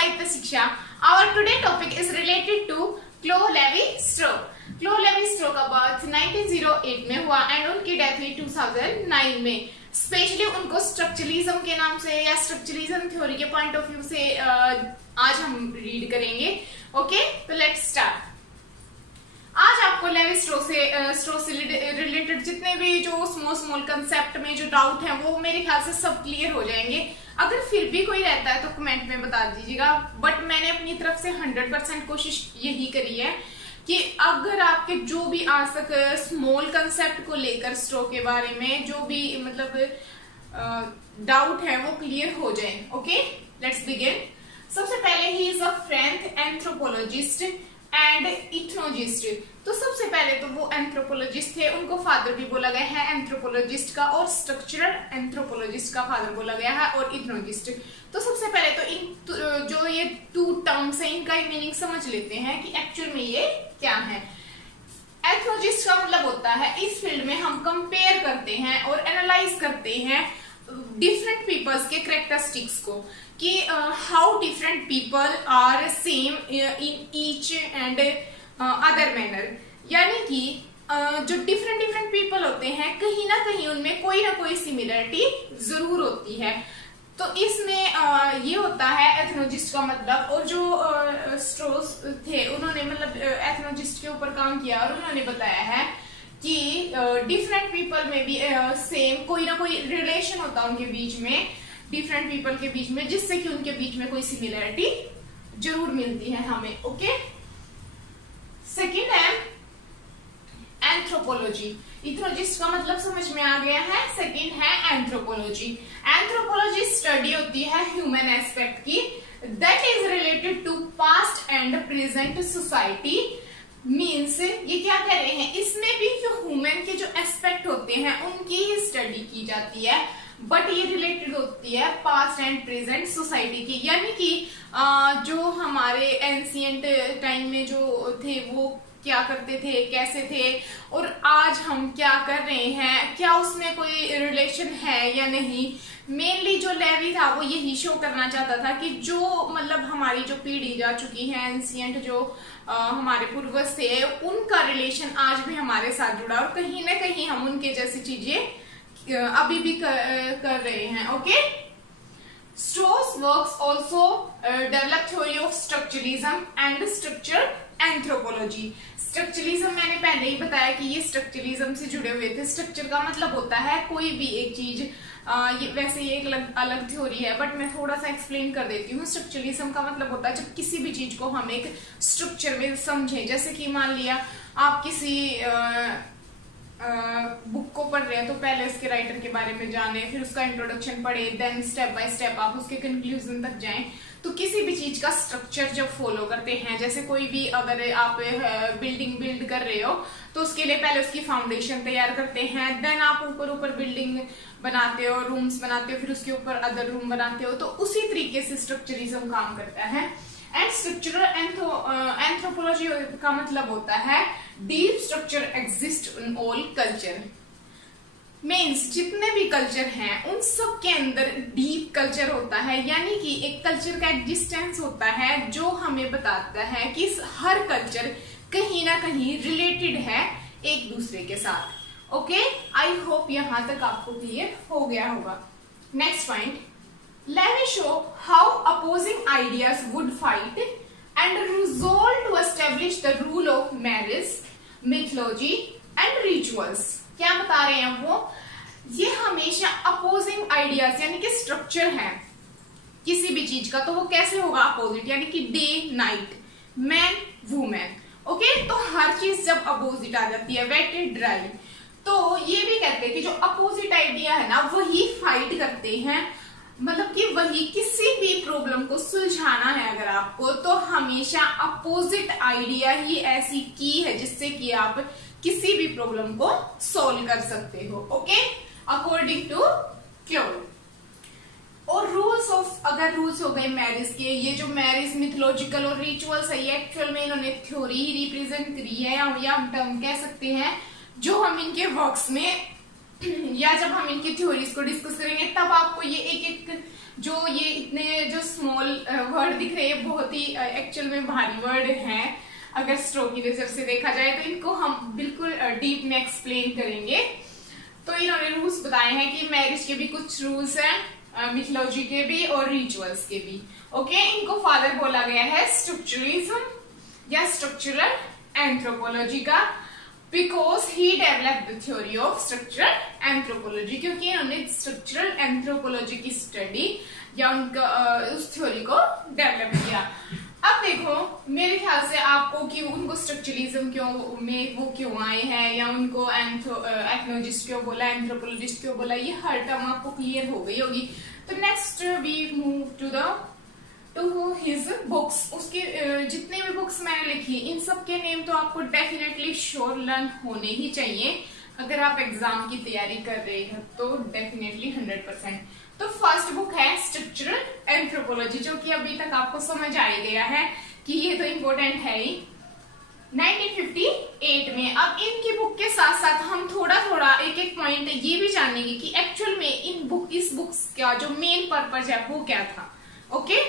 साहित्य शिक्षा। Our today topic is related to Claude Levi Strauss. Claude Levi Strauss का birth 1908 में हुआ एंड उनकी डेथ हुई 2009 में। स्पेशली उनको स्ट्रक्चरलिज्म के नाम से या स्ट्रक्चरलिज्म थ्योरी के पॉइंट ऑफ व्यू से आज हम रीड करेंगे। ओके, तो लेट्स स्टार्ट। आज आपको लेवी-स्ट्रोक से रिलेटेड जितने भी जो स्मॉल कंसेप्ट में जो डाउट है वो मेरे ख्याल से सब क्लियर हो जाएंगे। अगर फिर भी कोई रहता है तो कमेंट में बता दीजिएगा, बट मैंने अपनी तरफ से 100% कोशिश यही करी है कि अगर आपके जो भी आज तक स्मॉल कंसेप्ट को लेकर स्ट्रोक के बारे में जो भी मतलब डाउट है वो क्लियर हो जाए। Okay, let's begin. सबसे पहले he is a French anthropologist and ethnologist. तो सबसे पहले तो वो एंथ्रोपोलॉजिस्ट थे, उनको फादर भी बोला गया है एंथ्रोपोलॉजिस्ट का, और स्ट्रक्चरल एंथ्रोपोलॉजिस्ट का फादर बोला गया है, और इथनोलॉजिस्ट। तो सबसे पहले तो इन जो ये टू टर्म्स है इनका मीनिंग समझ लेते हैं कि एक्चुअल में ये क्या है। एथनोलॉजिस्ट का मतलब होता है इस फील्ड में हम कंपेयर करते हैं और एनालाइज करते हैं डिफरेंट पीपल्स के कैरेक्टरिस्टिक्स को, कि how different people are same in each and other manner. यानी कि जो डिफरेंट पीपल होते हैं कहीं ना कहीं उनमें कोई ना कोई सिमिलरिटी जरूर होती है। तो इसमें ये होता है एथनोलॉजिस्ट का मतलब। और जो स्ट्रोस थे उन्होंने मतलब एथनोलॉजिस्ट के ऊपर काम किया और उन्होंने बताया है कि डिफरेंट पीपल में भी सेम कोई ना कोई रिलेशन होता है उनके बीच में, डिफरेंट पीपल के बीच में, जिससे कि उनके बीच में कोई सिमिलरिटी जरूर मिलती है हमें। ओके, सेकंड है एंथ्रोपोलॉजी। इथनोलॉजिस्ट का मतलब समझ में आ गया है। सेकंड है एंथ्रोपोलॉजी। एंथ्रोपोलॉजी स्टडी होती है ह्यूमन एस्पेक्ट की, that is related to past and present society. Means ये क्या कह रहे हैं, इसमें भी जो ह्यूमन के जो एस्पेक्ट होते हैं उनकी ही स्टडी की जाती है, बट ये रिलेटेड होती है पास्ट एंड प्रेजेंट सोसाइटी की। यानी कि जो हमारे एंशिएंट टाइम में जो थे वो क्या करते थे, कैसे थे, और आज हम क्या कर रहे हैं, क्या उसमें कोई रिलेशन है या नहीं। मेनली जो लेवी था वो यही शो करना चाहता था कि जो मतलब हमारी जो पीढ़ी जा चुकी है, एंशिएंट जो हमारे पूर्वज थे, उनका रिलेशन आज भी हमारे साथ जुड़ा, और कहीं ना कहीं हम उनके जैसी चीजें अभी भी कर रहे हैं। Okay, स्ट्रोस works also develop theory of structuralism and structure anthropology. Structuralism मैंने पहले ही बताया कि ये स्ट्रक्चरलिज्म से जुड़े हुए थे। स्ट्रक्चर का मतलब होता है कोई भी एक चीज, वैसे ये एक अलग थ्योरी है बट मैं थोड़ा सा एक्सप्लेन कर देती हूँ। स्ट्रक्चरलिज्म का मतलब होता है जब किसी भी चीज को हम एक स्ट्रक्चर में समझें। जैसे कि मान लिया आप किसी बुक को पढ़ रहे हैं तो पहले उसके राइटर के बारे में जाने, फिर उसका इंट्रोडक्शन पढ़े, देन स्टेप बाय स्टेप आप उसके कंक्लूजन तक जाएं। तो किसी भी चीज का स्ट्रक्चर जब फॉलो करते हैं, जैसे कोई भी अगर आप बिल्डिंग बिल्ड कर रहे हो तो उसके लिए पहले उसकी फाउंडेशन तैयार करते हैं, देन आप ऊपर बिल्डिंग बनाते हो, रूम्स बनाते हो, फिर उसके ऊपर अदर रूम बनाते हो। तो उसी तरीके से स्ट्रक्चरिज्म काम करता है। एंड स्ट्रक्चरल एंथ्रोपोलॉजी का मतलब होता है deep structure exist in all culture. Means जितने भी कल्चर हैं उन सब के अंदर डीप कल्चर होता है, यानी कि एक कल्चर का एग्जिस्टेंस होता है जो हमें बताता है कि हर कल्चर कहीं ना कहीं रिलेटेड है एक दूसरे के साथ। ओके, आई होप यहां तक आपको क्लियर हो गया होगा। Next point, Levi show how opposing ideas would fight and resolve to establish the rule of marriage, mythology and rituals. क्या बता रहे हैं वो, ये हमेशा अपोजिंग आइडियाज यानी कि स्ट्रक्चर है किसी भी चीज का, तो वो कैसे होगा अपोजिट, यानी कि day night, man women. Okay, तो हर चीज जब अपोजिट आ जाती है, वेट ड्राई, तो ये भी कहते हैं कि जो अपोजिट आइडिया है ना वही फाइट करते हैं। मतलब कि वही किसी भी प्रॉब्लम को सुलझाना है अगर आपको, तो हमेशा अपोजिट आइडिया ही ऐसी की है जिससे कि आप किसी भी प्रॉब्लम को सॉल्व कर सकते हो। ओके, अकॉर्डिंग टू क्लो। और रूल्स ऑफ, अगर रूल्स हो गए मैरिज के, ये जो मैरिज मिथोलॉजिकल और रिचुअल्स है ये एक्चुअल में इन्होंने थ्योरी ही रिप्रेजेंट करी है, या हम कह सकते हैं जो हम इनके वर्क्स में या जब हम इनकी थ्योरीज को डिस्कस करेंगे तब आपको ये एक जो ये इतने जो स्मॉल वर्ड दिख रहे हैं बहुत ही एक्चुअल में भारी वर्ड है। अगर स्ट्रो की नजर से देखा जाए तो इनको हम बिल्कुल डीप में एक्सप्लेन करेंगे। तो इन्होंने रूल्स बताए हैं कि मैरिज के भी कुछ रूल्स हैं, मिथोलॉजी के भी और रिचुअल्स के भी। ओके, इनको फादर बोला गया है स्ट्रक्चरलिज्म या स्ट्रक्चरल एंथ्रोपोलॉजी का, because he develop the theory of structural anthropology, क्योंकि इन्होंने स्ट्रक्चरल एंथ्रोपोलॉजी की स्टडी या उनका उस थ्योरी को डेवलप किया। अब देखो, मेरे ख्याल से आपको कि उनको स्ट्रक्चरलिज्म क्यों में वो क्यों आए हैं या उनको एथनोलॉजिस्ट क्यों बोला, एंथ्रोपोलॉजिस्ट क्यों बोला, ये हर टर्म आपको क्लियर हो गई होगी। तो next we move to his books. उसके जितने भी बुक्स मैंने लिखी इन सब के नेम तो आपको डेफिनेटली श्योर लर्न होने ही चाहिए अगर आप एग्जाम की तैयारी कर रहे हैं तो डेफिनेटली 100%। तो फर्स्ट बुक है स्ट्रक्चरल एंथ्रोपोलॉजी, जो कि अभी तक आपको समझ आ ही गया है कि ये तो इम्पोर्टेंट है ही, 1958 में। अब इनकी बुक के साथ साथ हम थोड़ा थोड़ा एक एक पॉइंट ये भी जानेंगे कि एक्चुअल में इस बुक्स का जो मेन पर्पज है वो क्या था। ओके,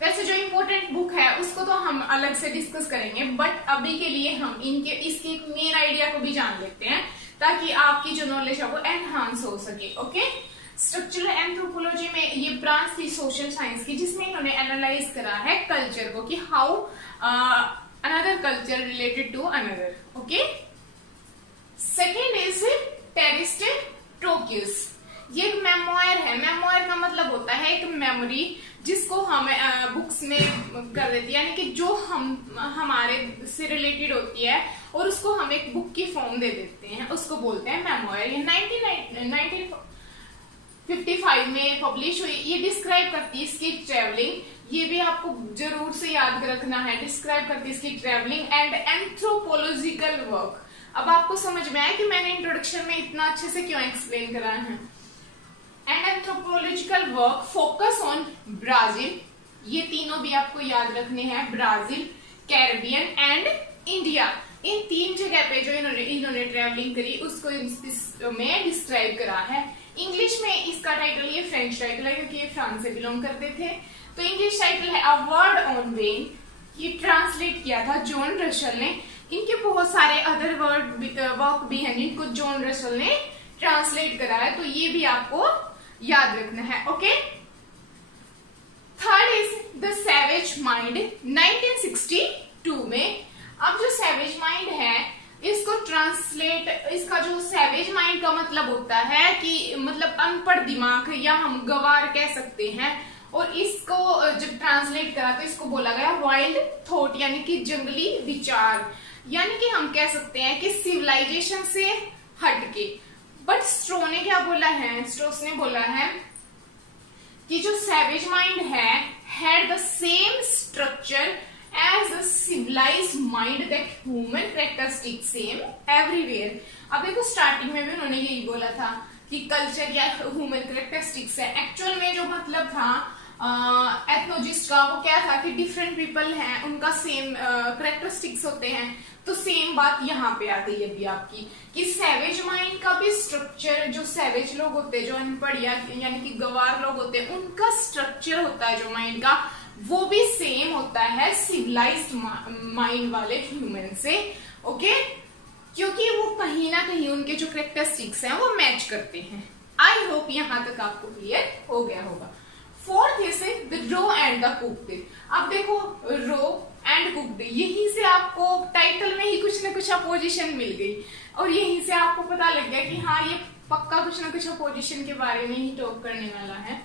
वैसे जो इम्पोर्टेंट बुक है उसको तो हम अलग से डिस्कस करेंगे, बट अभी के लिए हम इसके मेन आइडिया को भी जान लेते हैं ताकि आपकी जो नॉलेज है वो एनहांस हो सके। ओके, स्ट्रक्चरल एंथ्रोपोलॉजी में ये ब्रांच थी सोशल साइंस की, जिसमें इन्होंने एनालाइज करा है कल्चर को कि how another culture related to another. Okay, second is Tristes Tropiques. ये एक मेमोयर है। मेमोयर का मतलब होता है एक मेमोरी जिसको हम बुक्स में कर देती है, यानी कि जो हमारे से रिलेटेड होती है और उसको हम एक बुक की फॉर्म दे देते हैं, उसको बोलते हैं मेमोयर। ये 1955 में पब्लिश हुई। ये डिस्क्राइब करती है इसकी ट्रेवलिंग, ये भी आपको जरूर से याद रखना है, डिस्क्राइब करती है इसकी ट्रेवलिंग एंड एंथ्रोपोलॉजिकल वर्क। अब आपको समझ में आया कि मैंने इंट्रोडक्शन में इतना अच्छे से क्यों एक्सप्लेन करा है। And anthropological work focus on Brazil, ये तीनों भी आपको याद रखने हैं, ब्राजील, कैरेबियन एंड इंडिया। इन तीन जगह पे जो इन्होंने ट्रेवलिंग करी उसको में डिस्क्राइब करा है। इंग्लिश में इसका टाइटल, ये फ्रेंच टाइटल है क्योंकि ये फ्रांस से बिलोंग करते थे, तो इंग्लिश टाइटल है अ वर्ड ऑन वेन। ये ट्रांसलेट किया था जॉन रशल ने। इनके बहुत सारे अदर वर्क भी हैं जिनको जॉन रशल ने ट्रांसलेट करा है, तो ये भी आपको याद रखना है। Okay, third is the savage mind 1962 में। अब जो सैवेज माइंड है इसको ट्रांसलेट, इसका जो सैवेज माइंड का मतलब होता है कि मतलब अनपढ़ दिमाग या हम गवार कह सकते हैं, और इसको जब ट्रांसलेट करा तो इसको बोला गया वाइल्ड थॉट, यानी कि जंगली विचार, यानी कि हम कह सकते हैं कि सिविलाइजेशन से हटके। बट स्ट्रो ने क्या बोला है, स्ट्रोस ने बोला है कि जो सैवेज माइंड है had the same structure as the civilised mind, that human characteristic same everywhere. अब देखो स्टार्टिंग में भी उन्होंने यही बोला था कि कल्चर या ह्यूमन कैरेक्टरिस्टिक्स है। एक्चुअल में जो मतलब था एथनोलॉजिस्ट का वो क्या था कि डिफरेंट पीपल हैं, उनका सेम कैरेक्टरिस्टिक्स होते हैं। तो सेम बात यहाँ पे आ गई अभी आपकी कि सैवेज माइंड का भी स्ट्रक्चर, जो सैवेज लोग होते हैं, जो अनपढ़ यानी कि गवार लोग होते हैं, उनका स्ट्रक्चर होता है जो माइंड का, वो भी सेम होता है सिविलाइज्ड माइंड वाले ह्यूमन से। ओके, क्योंकि वो कहीं ना कहीं उनके जो कैरेक्टरिस्टिक्स हैं वो मैच करते हैं। आई होप यहाँ तक आपको क्लियर हो गया होगा। Fourth is the raw and the cooked. अब देखो रो एंड कुक्ड, यहीं से आपको टाइटल में ही कुछ ना कुछ अपोजिशन मिल गई और यहीं से आपको पता लग गया कि हाँ ये पक्का कुछ ना कुछ अपोजिशन के बारे में ही टॉक करने वाला है।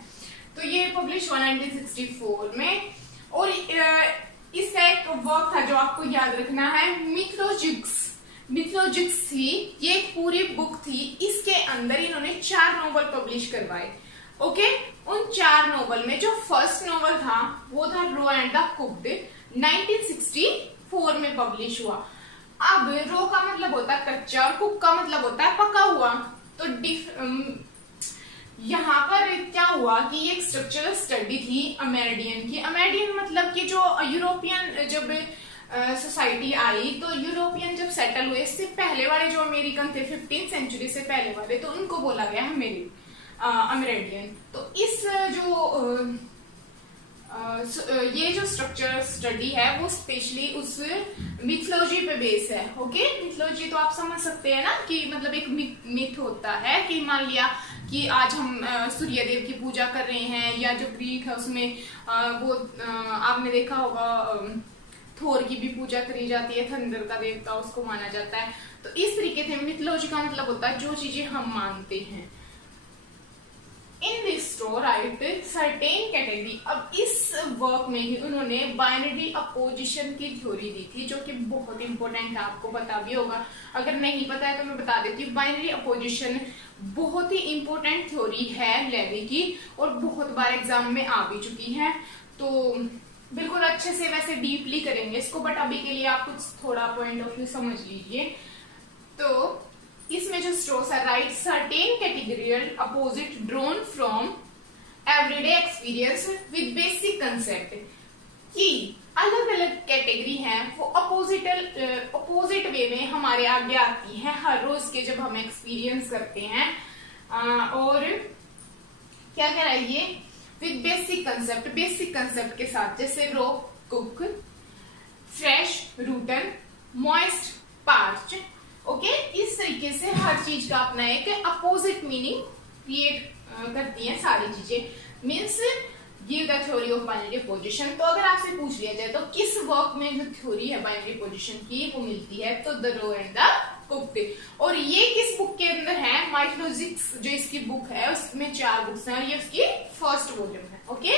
तो ये पब्लिश हुआ 1964 में, और इसका एक वर्क था जो आपको याद रखना है, मिथोलॉजिक्स थी। ये एक पूरी बुक थी, इसके अंदर इन्होंने 4 नॉवल पब्लिश करवाए। ओके, उन 4 नॉवल में जो फर्स्ट नॉवल था वो था रो एंड द कुक्ड, 1964 में पब्लिश हुआ। अब रो का मतलब होता है कच्चा और कुक का मतलब होता है पका हुआ। तो यहाँ पर क्या हुआ कि एक स्ट्रक्चरल स्टडी थी अमेरिडियन की। अमेरिडियन मतलब कि जो यूरोपियन जब सोसाइटी आई, तो यूरोपियन जब सेटल हुए, इससे पहले वाले जो अमेरिकन थे 15th सेंचुरी से पहले वाले, तो उनको बोला गया अमेरिडियन। तो इस जो ये जो स्ट्रक्चर स्टडी है वो स्पेशली उस मिथोलॉजी पे बेस है। ओके, मिथोलॉजी तो आप समझ सकते हैं ना कि मतलब एक मिथ होता है कि मान लिया कि आज हम सूर्य देव की पूजा कर रहे हैं, या जो ग्रीक है उसमें वो आपने देखा होगा थोर की भी पूजा करी जाती है, थंडर का देवता उसको माना जाता है। तो इस तरीके से मिथोलॉजी का मतलब होता है जो चीजें हम मानते हैं। In this store right certain category. अब इस वर्क में ही उन्होंने बाइनरी अपोजिशन की थ्योरी दी थी, जो कि बहुत इंपॉर्टेंट है, आपको पता भी होगा। अगर नहीं पता है तो मैं बता देती हूँ। बाइनरी अपोजिशन बहुत ही इंपॉर्टेंट थ्योरी है लेवी की, और बहुत बार एग्जाम में आ भी चुकी है। तो बिल्कुल अच्छे से वैसे डीपली करेंगे इसको, बट अभी के लिए आप कुछ थोड़ा पॉइंट ऑफ व्यू समझ लीजिए। तो इसमें जो स्ट्रोस है right certain categorial opposite drawn from everyday experience with basic concept, कि अलग अलग कैटेगरी हैं वो अपोजिट वे में हमारे आगे आती हैं हर रोज के जब हम एक्सपीरियंस करते हैं। और क्या कह रहा है ये, विद बेसिक कंसेप्ट के साथ, जैसे raw cook, fresh rotten, moist parch. Okay, इस तरीके से हर चीज का अपना एक अपोजिट मीनिंग क्रिएट करती हैं सारी चीजें। Means give the theory of binary position. तो अगर आपसे पूछ लिया जाए तो किस वर्क में जो थ्योरी है बाइनरी पोजीशन की वो मिलती है, तो the raw and the cook. और ये किस बुक के अंदर है, माइथोलॉजिक्स जो इसकी बुक है उसमें 4 बुक्स हैं और ये उसकी फर्स्ट वॉल्यूम है। Okay,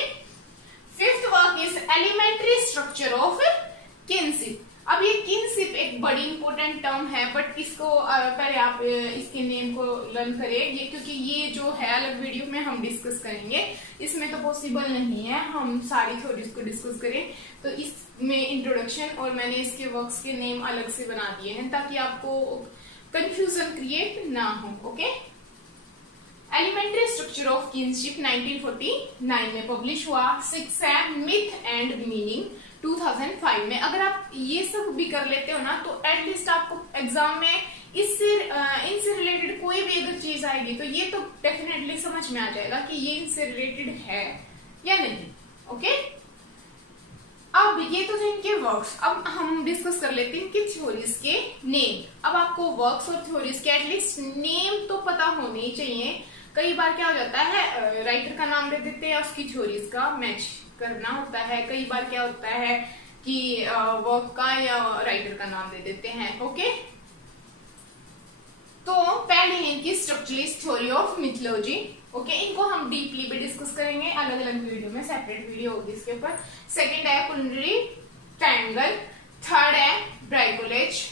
fifth work is elementary structure of kinship. अब ये किनशिप एक बड़ी इंपॉर्टेंट टर्म है, बट इसको पहले आप इसके नेम को लर्न करें, ये क्योंकि ये जो है अलग वीडियो में हम डिस्कस करेंगे। इसमें तो पॉसिबल नहीं है हम सारी थ्योरीज को डिस्कस करें, तो इसमें इंट्रोडक्शन और मैंने इसके वर्क्स के नेम अलग से बना दिए हैं ताकि आपको कंफ्यूजन क्रिएट ना हो। Okay, elementary structure of kinship 1949 में पब्लिश हुआ। 6 है मिथ एंड मीनिंग 2005 में। अगर आप ये सब भी कर लेते हो ना, तो एटलीस्ट आपको एग्जाम में इनसे रिलेटेड कोई भी अगर चीज आएगी तो ये तो डेफिनेटली समझ में आ जाएगा कि ये इनसे रिलेटेड है या नहीं। ओके, अब ये तो थे इनके वर्क्स। अब हम डिस्कस कर लेते हैं इनके थ्योरीज के नेम। अब आपको वर्क्स और थ्योरीज के एटलीस्ट नेम तो पता होने ही चाहिए। कई बार क्या हो जाता है, राइटर का नाम दे देते हैं, उसकी थ्योरीज का मैच करना होता है। कई बार क्या होता है कि वर्क का या राइटर का नाम दे देते हैं। ओके, तो पहले है इनकी structuralist theory of mythology. Okay, इनको हम डीपली भी डिस्कस करेंगे अलग अलग वीडियो में, सेपरेट वीडियो होगी इसके ऊपर। सेकंड है कुंडली ट्रायंगल। थर्ड है ब्राइकोलेज।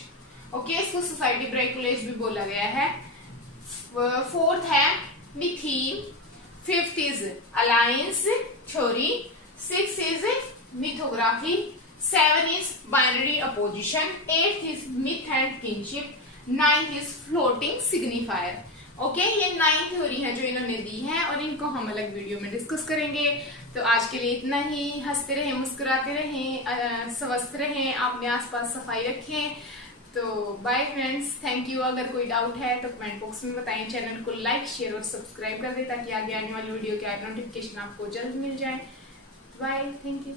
ओके, इसको सोसाइटी ब्राइकोलेज भी बोला गया है। फोर्थ है mytheme. Fifth is alliance theory. 6 is mythography. 7 is binary opposition. 8 is myth and kinship. 9 is floating signifier. Okay, ये 9 थ्योरी है जो इन्होंने दी है और इनको हम अलग वीडियो में डिस्कस करेंगे। तो आज के लिए इतना ही। हंसते रहें, मुस्कुराते रहें, स्वस्थ रहें, अपने आसपास सफाई रखें। तो बाय फ्रेंड्स, थैंक यू। अगर कोई डाउट है तो कमेंट बॉक्स में बताएं। चैनल को लाइक, शेयर और सब्सक्राइब कर दें ताकि आगे आने वाली वीडियो के नोटिफिकेशन आपको जल्द मिल जाए। Bye, thank you.